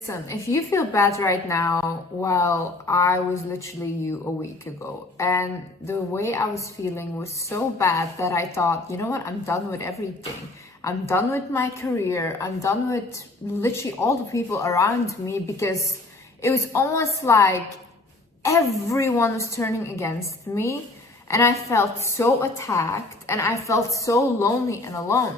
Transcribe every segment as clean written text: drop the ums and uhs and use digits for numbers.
Listen, if you feel bad right now, well, I was literally you a week ago. And the way I was feeling was so bad that I thought, you know what, I'm done with everything. I'm done with my career. I'm done with literally all the people around me, because it was almost like everyone was turning against me. And I felt so attacked and I felt so lonely and alone.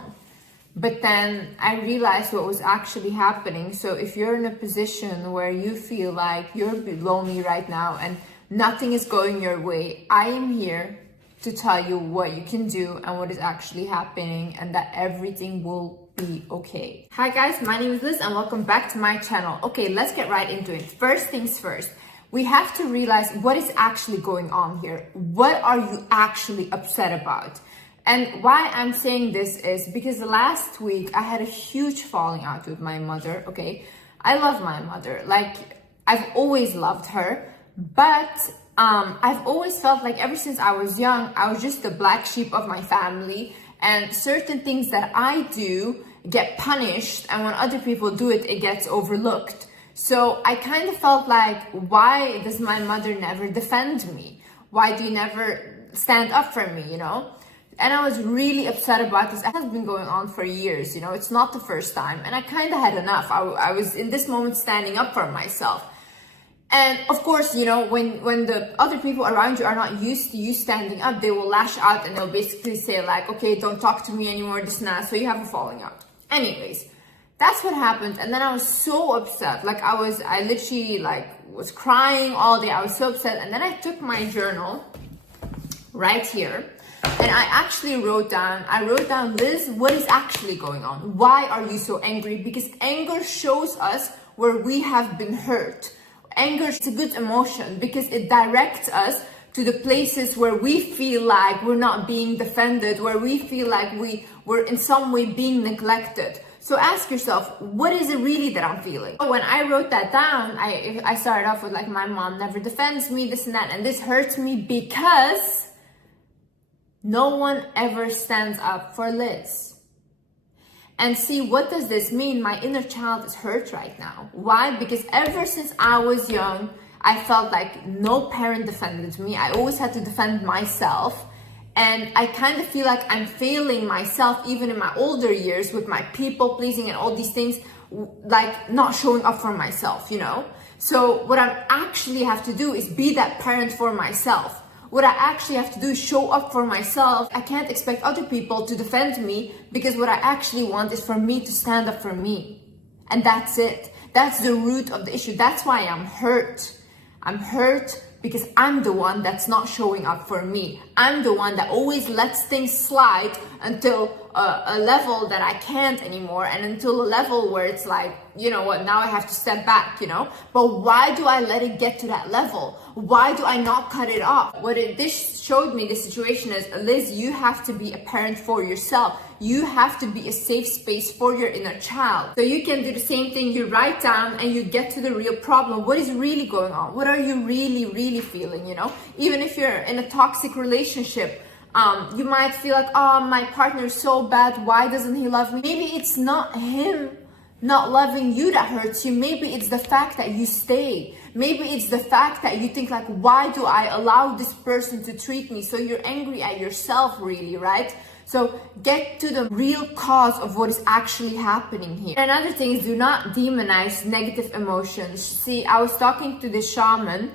But then I realized what was actually happening. So if you're in a position where you feel like you're lonely right now and nothing is going your way, I am here to tell you what you can do and what is actually happening, and that everything will be okay. Hi guys, my name is Liz and welcome back to my channel. Okay, let's get right into it. First things first, we have to realize what is actually going on here. What are you actually upset about? And why I'm saying this is because last week I had a huge falling out with my mother, okay? I love my mother, like I've always loved her, but I've always felt like ever since I was young, I was just the black sheep of my family, and certain things that I do get punished, and when other people do it, it gets overlooked. So I kind of felt like, why does my mother never defend me? Why do you never stand up for me, you know? And I was really upset about this. It has been going on for years, you know, it's not the first time. And I kind of had enough. I was in this moment standing up for myself. And of course, you know, when the other people around you are not used to you standing up, they will lash out and they'll basically say like, okay, don't talk to me anymore, this and that. So you have a falling out. Anyways, that's what happened. And then I was so upset. Like I literally like was crying all day. I was so upset. And then I took my journal right here. And I actually wrote down, Liz, what is actually going on? Why are you so angry? Because anger shows us where we have been hurt. Anger is a good emotion because it directs us to the places where we feel like we're not being defended, where we feel like we're in some way being neglected. So ask yourself, what is it really that I'm feeling? When I wrote that down, I started off with like, my mom never defends me, this and that, and this hurts me because no one ever stands up for Liz. And see, what does this mean? My inner child is hurt right now. Why? Because ever since I was young, I felt like no parent defended me. I always had to defend myself. And I kind of feel like I'm failing myself even in my older years with my people pleasing and all these things, like not showing up for myself, you know? So what I actually have to do is be that parent for myself. What I actually have to do is show up for myself. I can't expect other people to defend me because what I actually want is for me to stand up for me. And that's it. That's the root of the issue. That's why I'm hurt. I'm hurt because I'm the one that's not showing up for me. I'm the one that always lets things slide until a level that I can't anymore, and until a level where it's like, you know what, now I have to step back, you know? But why do I let it get to that level? Why do I not cut it off? This showed me, this situation is, Liz, you have to be a parent for yourself. You have to be a safe space for your inner child. So you can do the same thing. You write down and you get to the real problem. What is really going on? What are you really feeling, you know? Even if you're in a toxic relationship, you might feel like, oh, my partner is so bad, why doesn't he love me? Maybe it's not him not loving you that hurts you. Maybe it's the fact that you stay. Maybe it's the fact that you think like, why do I allow this person to treat me? So you're angry at yourself, really, right? So get to the real cause of what is actually happening here. Another thing is, do not demonize negative emotions. See, I was talking to the shaman,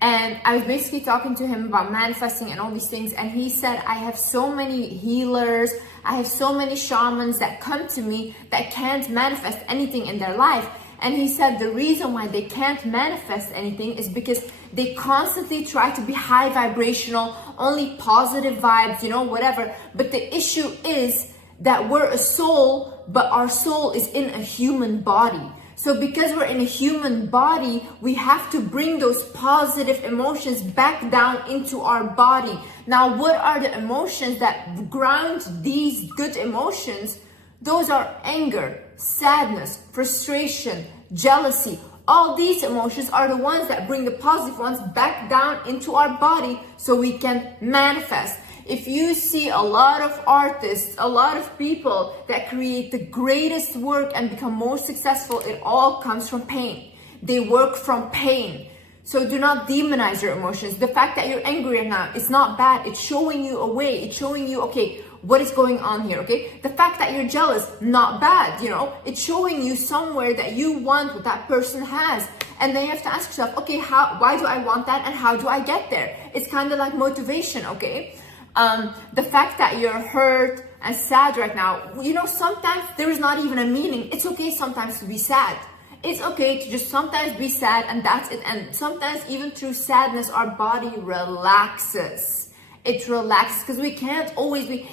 and I was basically talking to him about manifesting and all these things. And he said, I have so many healers, I have so many shamans that come to me that can't manifest anything in their life. And he said the reason why they can't manifest anything is because they constantly try to be high vibrational, only positive vibes, you know, whatever. But the issue is that we're a soul, but our soul is in a human body. So because we're in a human body, we have to bring those positive emotions back down into our body. Now, what are the emotions that ground these good emotions? Those are anger, sadness, frustration, jealousy. All these emotions are the ones that bring the positive ones back down into our body so we can manifest. If you see a lot of artists, a lot of people that create the greatest work and become more successful, it all comes from pain. They work from pain. So do not demonize your emotions. The fact that you're angry right now, it's not bad. It's showing you a way. It's showing you, okay, what is going on here, okay? The fact that you're jealous, not bad, you know? It's showing you somewhere that you want what that person has. And then you have to ask yourself, okay, why do I want that and how do I get there? It's kind of like motivation, okay? The fact that you're hurt and sad right now, you know, sometimes there is not even a meaning. It's okay sometimes to be sad. It's okay to just sometimes be sad and that's it. And sometimes even through sadness, our body relaxes. It relaxes because we can't always be.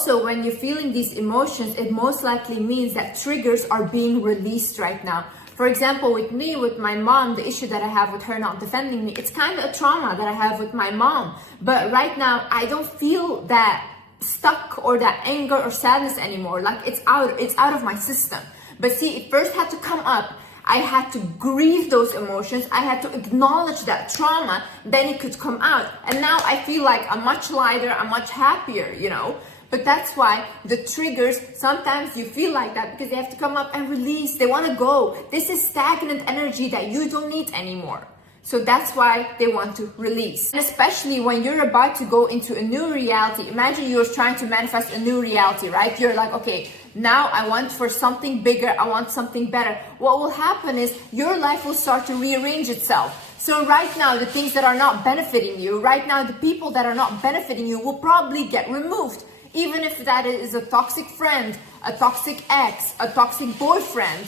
So when you're feeling these emotions, it most likely means that triggers are being released right now. For example, with me, with my mom, the issue that I have with her not defending me, it's kind of a trauma that I have with my mom. But right now, I don't feel that stuck or that anger or sadness anymore. Like it's out of my system. But see, it first had to come up. I had to grieve those emotions. I had to acknowledge that trauma. Then it could come out. And now I feel like I'm much lighter. I'm much happier, you know. But that's why the triggers, sometimes you feel like that because they have to come up and release. They want to go. This is stagnant energy that you don't need anymore. So that's why they want to release. And especially when you're about to go into a new reality. Imagine you're trying to manifest a new reality, right? You're like, okay, now I want for something bigger. I want something better. What will happen is your life will start to rearrange itself. So right now, the things that are not benefiting you, right now, the people that are not benefiting you will probably get removed. Even if that is a toxic friend, a toxic ex, a toxic boyfriend,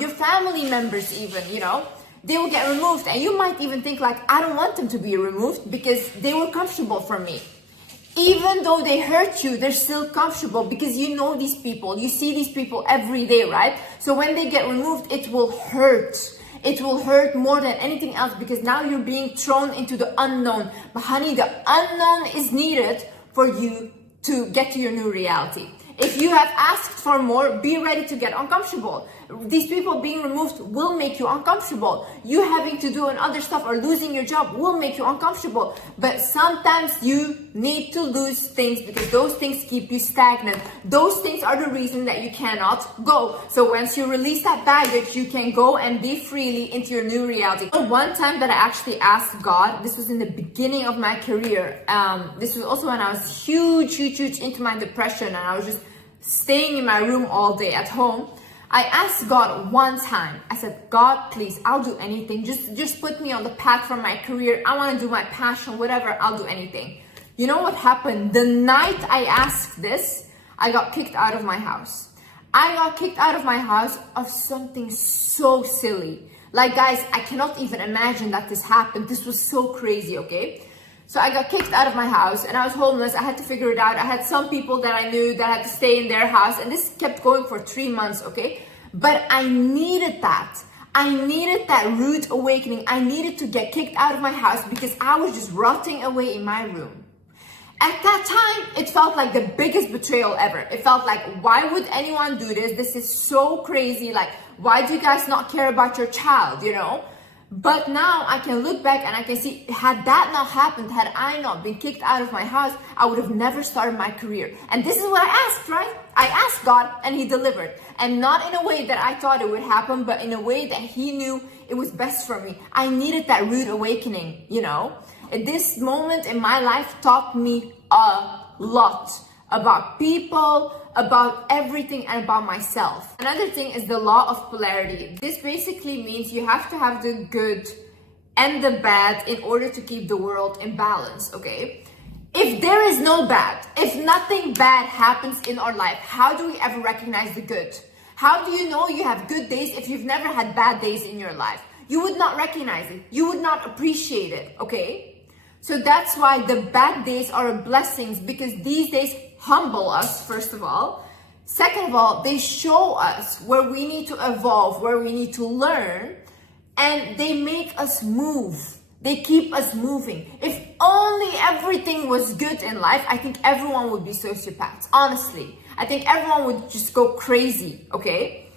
your family members even, you know, they will get removed. And you might even think like, I don't want them to be removed because they were comfortable for me. Even though they hurt you, they're still comfortable because you know these people. You see these people every day, right? So when they get removed, it will hurt. It will hurt more than anything else because now you're being thrown into the unknown. But honey, the unknown is needed for you to get to your new reality. If you have asked for more, be ready to get uncomfortable. These people being removed will make you uncomfortable. You having to do other stuff or losing your job will make you uncomfortable. But sometimes you need to lose things because those things keep you stagnant. Those things are the reason that you cannot go. So once you release that baggage, you can go and be freely into your new reality. One time that I actually asked God, this was in the beginning of my career. This was also when I was huge into my depression and I was just staying in my room all day at home. I asked God one time, I said, God, please, I'll do anything. Just put me on the path for my career. I want to do my passion, whatever, I'll do anything. You know what happened? The night I asked this, I got kicked out of my house. I got kicked out of my house of something so silly. Like, guys, I cannot even imagine that this happened. This was so crazy, okay? So I got kicked out of my house and I was homeless. I had to figure it out. I had some people that I knew that had to stay in their house and this kept going for 3 months, okay? But I needed that. I needed that rude awakening. I needed to get kicked out of my house because I was just rotting away in my room. At that time, it felt like the biggest betrayal ever. It felt like, why would anyone do this? This is so crazy. Like, why do you guys not care about your child, you know? But now I can look back and I can see, had that not happened, had I not been kicked out of my house, I would have never started my career. And this is what I asked, right? I asked God and He delivered. And not in a way that I thought it would happen, but in a way that He knew it was best for me. I needed that rude awakening, you know? And this moment in my life taught me a lot about people, about everything, and about myself. Another thing is the law of polarity. This basically means you have to have the good and the bad in order to keep the world in balance, okay? If there is no bad, if nothing bad happens in our life, how do we ever recognize the good? How do you know you have good days if you've never had bad days in your life? You would not recognize it. You would not appreciate it, okay? So that's why the bad days are blessings, because these days humble us, first of all. Second of all, they show us where we need to evolve, where we need to learn, and they make us move. They keep us moving. If only everything was good in life, I think everyone would be sociopaths, honestly. I think everyone would just go crazy, okay?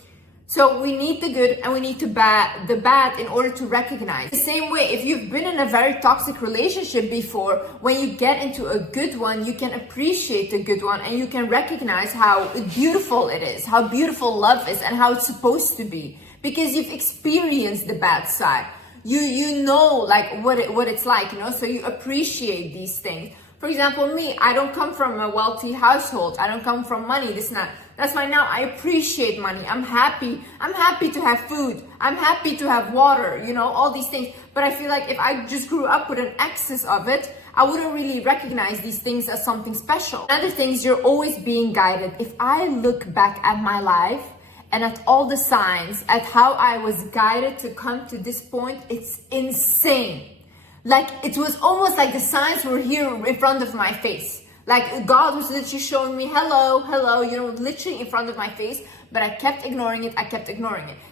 So we need the good and we need the bad in order to recognize. The same way, if you've been in a very toxic relationship before, when you get into a good one, you can appreciate the good one and you can recognize how beautiful it is, how beautiful love is and how it's supposed to be. Because you've experienced the bad side. You know like what it's like, you know, so you appreciate these things. For example, me, I don't come from a wealthy household. I don't come from money, this and that. That's why now I appreciate money. I'm happy. I'm happy to have food. I'm happy to have water, you know, all these things. But I feel like if I just grew up with an excess of it, I wouldn't really recognize these things as something special. Another thing is you're always being guided. If I look back at my life and at all the signs, at how I was guided to come to this point, it's insane. Like, it was almost like the signs were here in front of my face. Like, God was literally showing me, hello, hello, you know, literally in front of my face. But I kept ignoring it,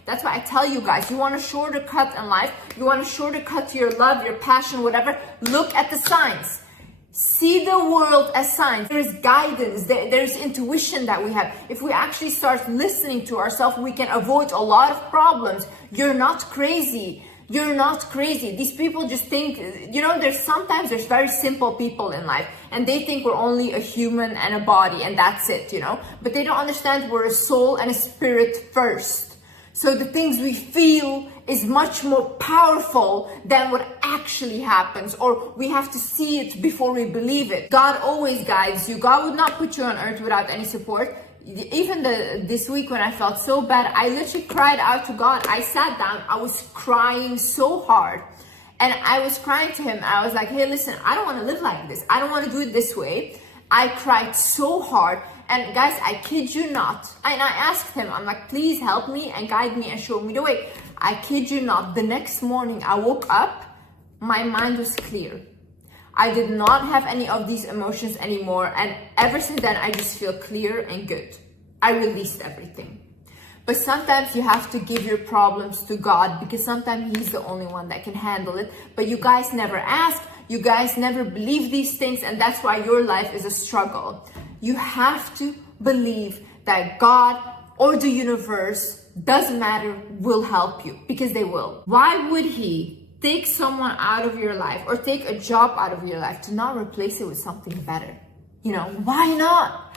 That's why I tell you guys, you want a shorter cut in life, you want a shorter cut to your love, your passion, whatever, look at the signs. See the world as signs. There's guidance, there's intuition that we have. If we actually start listening to ourselves, we can avoid a lot of problems. You're not crazy. You're not crazy. These people just think, you know, there's very simple people in life and they think we're only a human and a body and that's it, you know, but they don't understand we're a soul and a spirit first. So the things we feel is much more powerful than what actually happens, or we have to see it before we believe it. God always guides you. God would not put you on earth without any support. Even this week when I felt so bad, I literally cried out to God. I sat down, I was crying so hard. And I was crying to him. I was like, hey, listen, I don't want to live like this. I don't want to do it this way. I cried so hard. And guys, I kid you not. And I asked him, I'm like, please help me and guide me and show me the way. I kid you not. The next morning I woke up, my mind was clear. I did not have any of these emotions anymore. And ever since then, I just feel clear and good. I released everything. But sometimes you have to give your problems to God because sometimes he's the only one that can handle it. But you guys never ask. You guys never believe these things. And that's why your life is a struggle. You have to believe that God or the universe, doesn't matter, will help you, because they will. Why would he take someone out of your life or take a job out of your life to not replace it with something better? You know, why not?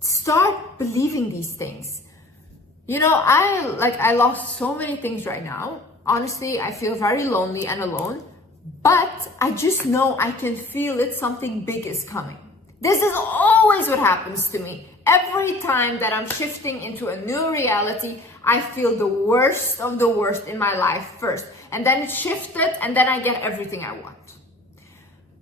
Start believing these things. You know, I lost so many things right now. Honestly, I feel very lonely and alone, but I just know I can feel it. Something big is coming. This is always what happens to me. Every time that I'm shifting into a new reality, I feel the worst of the worst in my life first. And then it's shifted and then I get everything I want.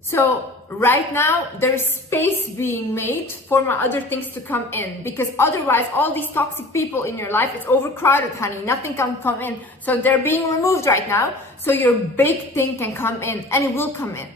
So right now, there's space being made for my other things to come in, because otherwise all these toxic people in your life, it's overcrowded, honey. Nothing can come in. So they're being removed right now. So your big thing can come in, and it will come in.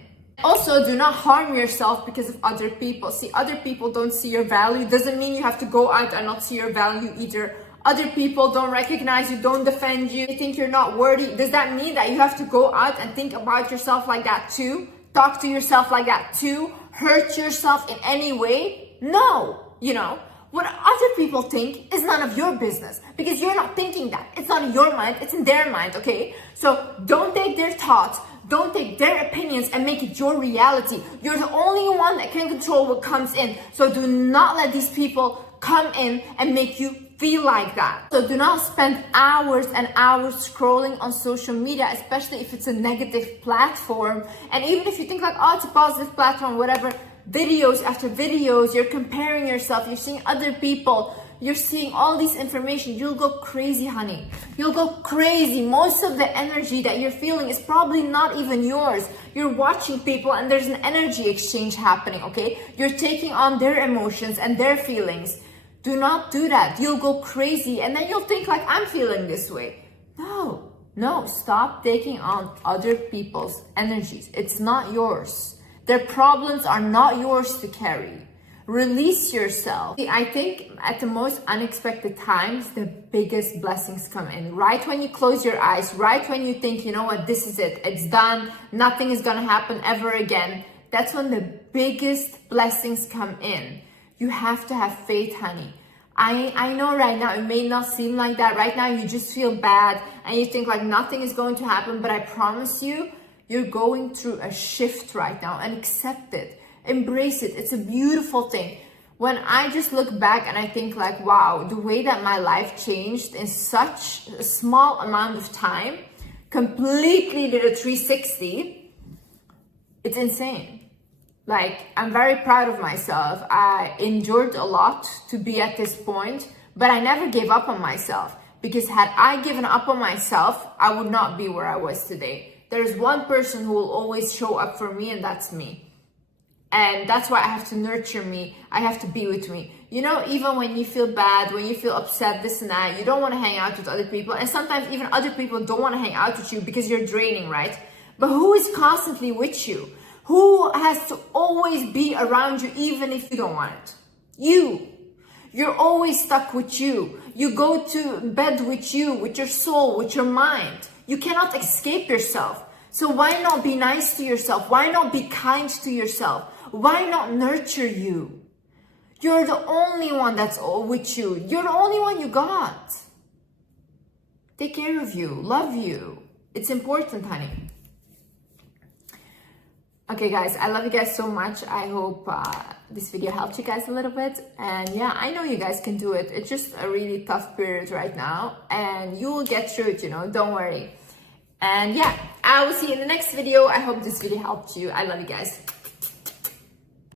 Also, do not harm yourself because of other people. See, other people don't see your value. Doesn't mean you have to go out and not see your value either. Other people don't recognize you, don't defend you. They think you're not worthy. Does that mean that you have to go out and think about yourself like that too? Talk to yourself like that too? Hurt yourself in any way? No, you know. What other people think is none of your business, because you're not thinking that. It's not in your mind, it's in their mind, okay? So don't take their thoughts, don't take their opinions and make it your reality. You're the only one that can control what comes in. So do not let these people come in and make you feel like that. So do not spend hours and hours scrolling on social media, especially if it's a negative platform. And even if you think like, oh, it's a positive platform, whatever, videos after videos, you're comparing yourself, you're seeing other people, you're seeing all these information, you'll go crazy, honey. You'll go crazy. Most of the energy that you're feeling is probably not even yours. You're watching people and there's an energy exchange happening, okay? You're taking on their emotions and their feelings. Do not do that. You'll go crazy and then you'll think like, I'm feeling this way. No, stop taking on other people's energies. It's not yours. Their problems are not yours to carry. Release yourself. See, I think at the most unexpected times, the biggest blessings come in. Right when you close your eyes, right when you think, you know what, this is it, it's done, nothing is gonna happen ever again. That's when the biggest blessings come in. You have to have faith, honey. I know right now it may not seem like that. Right now you just feel bad and you think like nothing is going to happen, but I promise you, you're going through a shift right now, and accept it. Embrace it. It's a beautiful thing. When I just look back and I think like, wow, the way that my life changed in such a small amount of time, completely did a 360, it's insane. Like, I'm very proud of myself. I endured a lot to be at this point, but I never gave up on myself, because had I given up on myself, I would not be where I was today. There's one person who will always show up for me, and that's me. And that's why I have to nurture me. I have to be with me. You know, even when you feel bad, when you feel upset, this and that, you don't want to hang out with other people. And sometimes even other people don't want to hang out with you because you're draining, right? But who is constantly with you? Who has to always be around you even if you don't want it? You. You're always stuck with you. You go to bed with you, with your soul, with your mind. You cannot escape yourself. So why not be nice to yourself? Why not be kind to yourself? Why not nurture you? You're the only one that's all with you. You're the only one you got. Take care of you. Love you. It's important, honey. Okay, guys, I love you guys so much. I hope this video helped you guys a little bit. And yeah, I know you guys can do it. It's just a really tough period right now. And you will get through it, you know. Don't worry. And yeah, I will see you in the next video. I hope this video helped you. I love you guys.